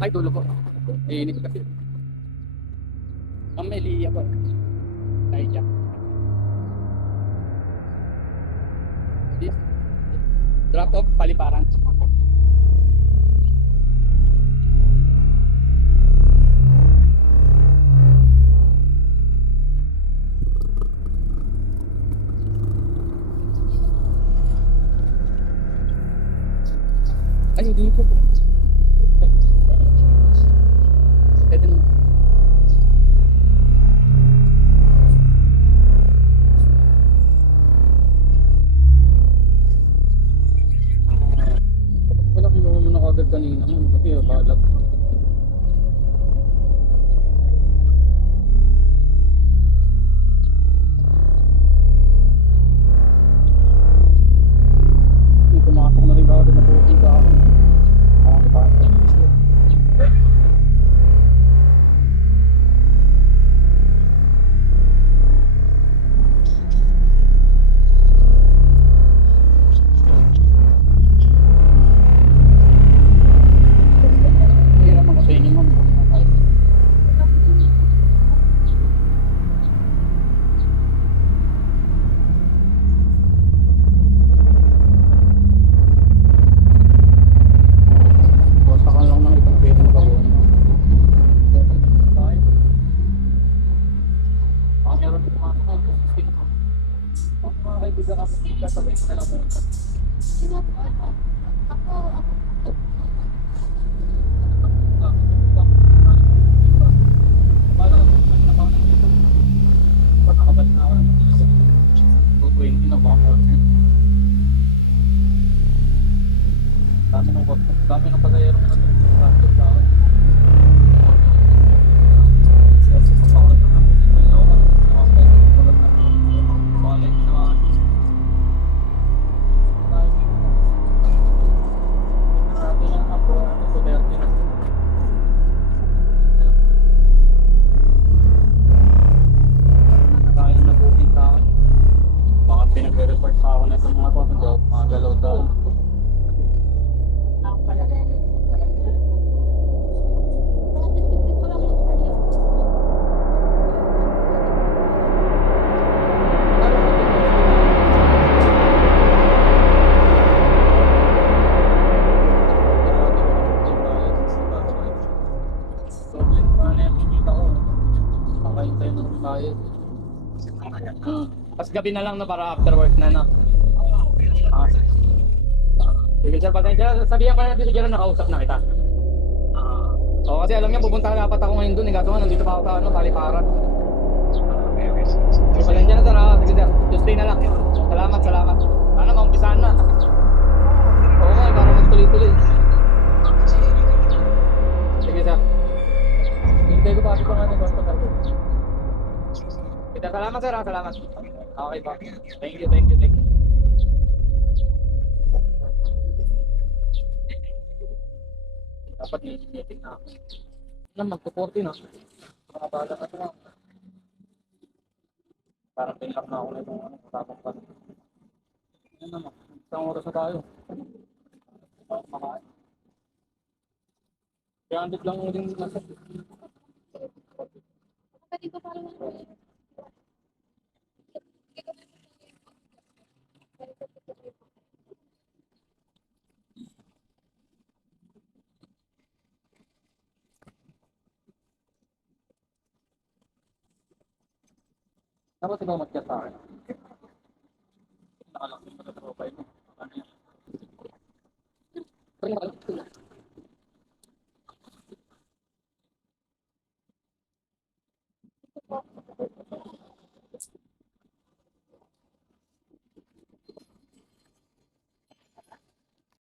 Ay, tulog ko. Iinit kasi. Ang Melia po. Naija. This. Drop off, Paliparan. Ay, hindi po. Pwede na. Wala kinuha mo na kagad kanina mo. Kasi balag. May pumasok na rin kagad na puti ka ako. Diba? Hirap ako sa inyo, ma'am. Basta ka lang ng itong pwede na gawin mo. Meron din mga mga kaibigan ako dito sa base na lang muna. Nakabal na ako ng 220 na ba? Dami ng pasayerong traffic sa akin. Pinag-report pa ako na sa mga to, mga galaw daw. Tapos gabi na lang na para after work na na. Sige sir, patensya. Sabihan ko na natin si Jero, nakausap na kita. Oo, kasi alam niya pupunta na dapat ako ngayon doon. Kaso nga nandito pa ako sa Paliparan. Sige, patensya na sir. Sige sir, Tuesday na lang. Salamat, salamat. Sana maumpisahan na. Oo nga, para magtuloy-tuloy. Sige sir. Hintay ko pa kasi kung ano yung gusto target. Kita, salamat sir, salamat. Okay pa. Thank you, thank you, thank you. Dapat meeting na ako. Alam, magpo-40 na. Makabala na ito. Parang pinlock na ako na itong tapos pa. Ano naman, isang oras na tayo. Makain. 300 lang din nasa. Dito parang Tapos ikaw mag-chat sa akin. Nakalak din pa sa profile mo. Ano yan?